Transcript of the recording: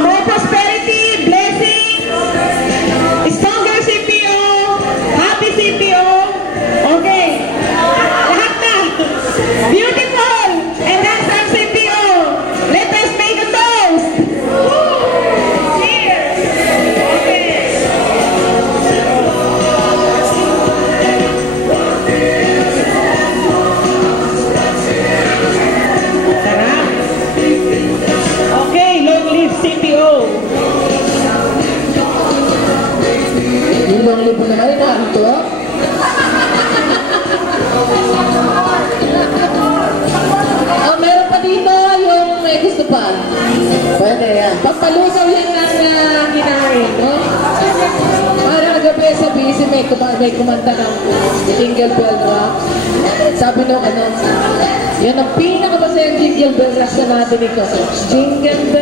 More prosperity, blessing, stronger CPO, happy CPO. Okay. Lahat na. Beautiful and handsome CPO. Let us make a toast. Cheers. Okay. Sarap. Okay, long live CPO. Yung long live na kayo na ito. Oh, meron pa dito yung may gusto pa. Pwede yan. Pampalusaw yan ng kinain, no? Para kagabi sa busy may kumanta ng Jingle Bell Rock. Sabi nung ano, yan ang pinakamasayang Jingle Bell Rock sa natin ito. Jingle Bell.